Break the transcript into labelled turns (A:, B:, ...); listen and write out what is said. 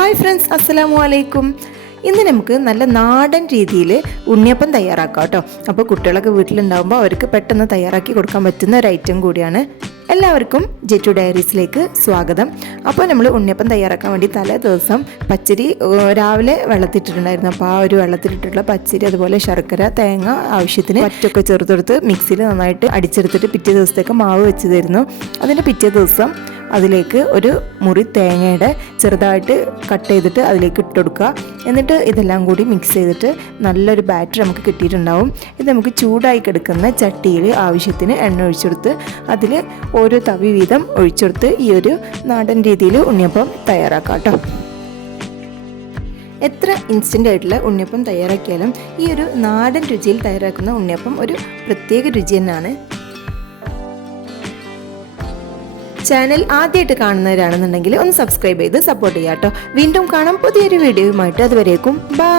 A: Hi friends അസ്സലാമു അലൈക്കും. ഇന്ന് നമുക്ക് നല്ല നാടൻ രീതിയിൽ ഉണ്ണിയപ്പം തയ്യാറാക്കാം കേട്ടോ. അപ്പോൾ കുട്ടികളൊക്കെ വീട്ടിലുണ്ടാകുമ്പോൾ അവർക്ക് പെട്ടെന്ന് തയ്യാറാക്കി കൊടുക്കാൻ പറ്റുന്ന ഒരു ഐറ്റം കൂടിയാണ്. എല്ലാവർക്കും ജെറ്റു ഡയറീസിലേക്ക് സ്വാഗതം. അപ്പോൾ നമ്മൾ ഉണ്ണിയപ്പം തയ്യാറാക്കാൻ വേണ്ടി തലേ ദിവസം പച്ചരി രാവിലെ വെള്ളത്തിട്ടിട്ടുണ്ടായിരുന്നു. അപ്പോൾ ആ ഒരു വെള്ളത്തിലിട്ടുള്ള പച്ചരി അതുപോലെ ശർക്കര തേങ്ങ ആവശ്യത്തിന് പറ്റൊക്കെ ചെറുതെടുത്ത് മിക്സിയിൽ നന്നായിട്ട് അടിച്ചെടുത്തിട്ട് പിറ്റേ ദിവസത്തേക്ക് മാവ് വെച്ച് തരുന്നു. അതിന്റെ പിറ്റേ ദിവസം അതിലേക്ക് ഒരു മുറി തേങ്ങയുടെ ചെറുതായിട്ട് കട്ട് ചെയ്തിട്ട് അതിലേക്ക് ഇട്ട് കൊടുക്കുക. എന്നിട്ട് ഇതെല്ലാം കൂടി മിക്സ് ചെയ്തിട്ട് നല്ലൊരു ബാറ്റർ നമുക്ക് കിട്ടിയിട്ടുണ്ടാവും. ഇത് നമുക്ക് ചൂടായി കിടക്കുന്ന ചട്ടിയിൽ ആവശ്യത്തിന് എണ്ണ ഒഴിച്ചെടുത്ത് അതിൽ ഓരോ തവി വീതം ഒഴിച്ചെടുത്ത് ഈ ഒരു നാടൻ രീതിയിൽ ഉണ്ണിയപ്പം തയ്യാറാക്കാം കേട്ടോ. എത്ര ഇൻസ്റ്റന്റ് ആയിട്ടുള്ള ഉണ്ണിയപ്പം തയ്യാറാക്കിയാലും ഈ ഒരു നാടൻ രുചിയിൽ തയ്യാറാക്കുന്ന ഉണ്ണിയപ്പം ഒരു പ്രത്യേക രുചി തന്നെയാണ്. ചാനൽ ആദ്യമായിട്ട് കാണുന്നവരാണെന്നുണ്ടെങ്കിൽ ഒന്ന് സബ്സ്ക്രൈബ് ചെയ്ത് സപ്പോർട്ട് ചെയ്യാം കേട്ടോ വീണ്ടും കാണാം പുതിയൊരു വീഡിയോയുമായിട്ട്. അതുവരേക്കും ബൈ